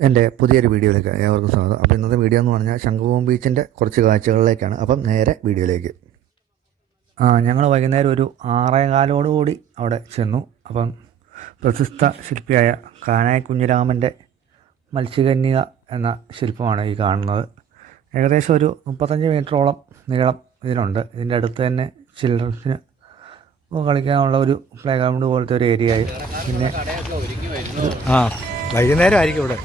എൻ്റെ പുതിയൊരു വീഡിയോയിലേക്ക് ഏവർക്കും സ്വാഗതം. അപ്പോൾ ഇന്നത്തെ വീഡിയോ എന്ന് പറഞ്ഞാൽ ശംഖുമുഖം ബീച്ചിൻ്റെ കുറച്ച് കാഴ്ചകളിലേക്കാണ്. അപ്പം നേരെ വീഡിയോയിലേക്ക്. ഞങ്ങൾ വൈകുന്നേരം ഒരു 6:15 അവിടെ ചെന്നു. അപ്പം പ്രശസ്ത ശില്പിയായ കാനായി കുഞ്ഞിരാമൻ്റെ മത്സ്യകന്യക എന്ന ശില്പമാണ് ഈ കാണുന്നത്. ഏകദേശം ഒരു 35 മീറ്ററോളം നീളം ഇതിനുണ്ട്. ഇതിൻ്റെ അടുത്ത് തന്നെ ചിൽഡ്രൻസിന് കളിക്കാനുള്ള ഒരു പ്ലേ ഗ്രൗണ്ട് പോലത്തെ ഒരു ഏരിയയായി. പിന്നെ വൈകുന്നേരം ആയിരിക്കും ഇവിടെ.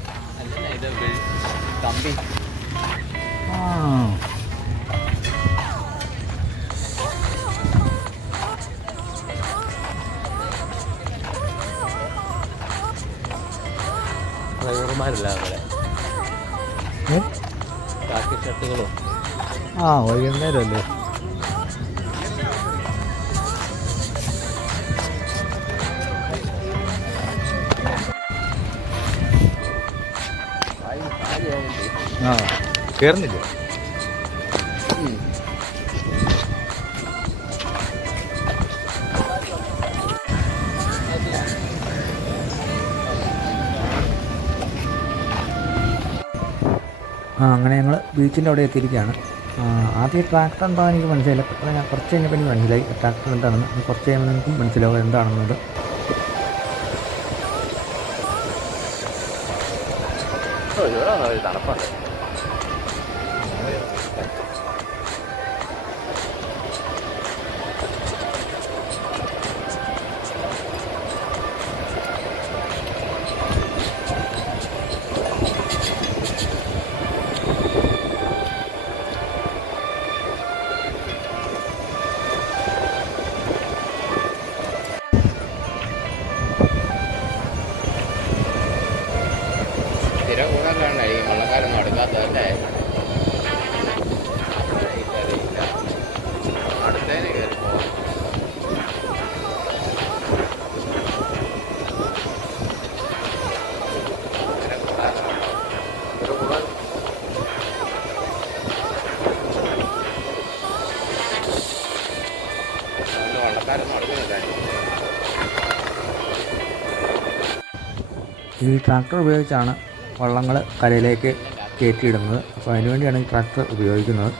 വൈകുന്നേരം അല്ലേ. കയറുന്നില്ല. അങ്ങനെ ഞങ്ങൾ ബീച്ചിൻ്റെ അവിടെ എത്തിയിരിക്കുകയാണ്. ആദ്യം ട്രാക്ടർ എന്താണെന്ന് എനിക്ക് മനസ്സിലായില്ല. പെട്ടെന്ന് ഞാൻ കുറച്ച് കഴിഞ്ഞപ്പോൾ എനിക്ക് മനസ്സിലായി ട്രാക്ടർ എന്താണെന്ന്. കുറച്ച് കഴിയുമ്പോൾ എനിക്ക് മനസ്സിലാവും എന്താണെന്നത്. തണുപ്പാണ്. ഈ വള്ളക്കാരൊന്നും അടുക്കാത്തതല്ലേ. അടുത്തേന് കയറി പോകാം. വള്ളക്കാരൊന്നും അടുക്കുന്നില്ല. ഈ ട്രാക്ടർ ഉപയോഗിച്ചാണ് വള്ളങ്ങൾ കരയിലേക്ക് കയറ്റിയിടുന്നത്. അപ്പോൾ അതിനുവേണ്ടിയാണ് ഈ ട്രാക്ടർ ഉപയോഗിക്കുന്നത്.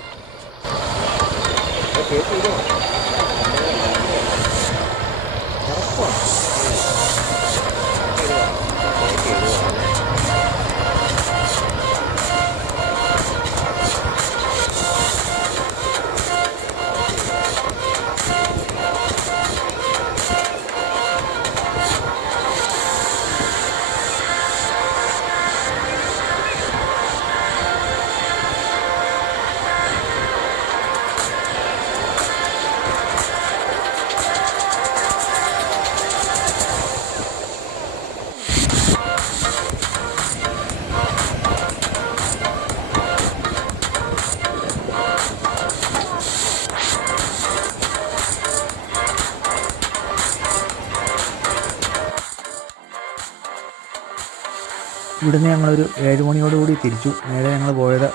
ഇവിടുന്ന് ഞങ്ങളൊരു 7 മണിയോടുകൂടി തിരിച്ചു. നേരെ ഞങ്ങൾ പോയത്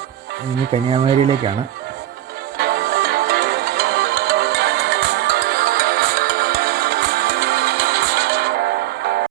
ഇനി കന്യാകുമാരിയിലേക്കാണ്.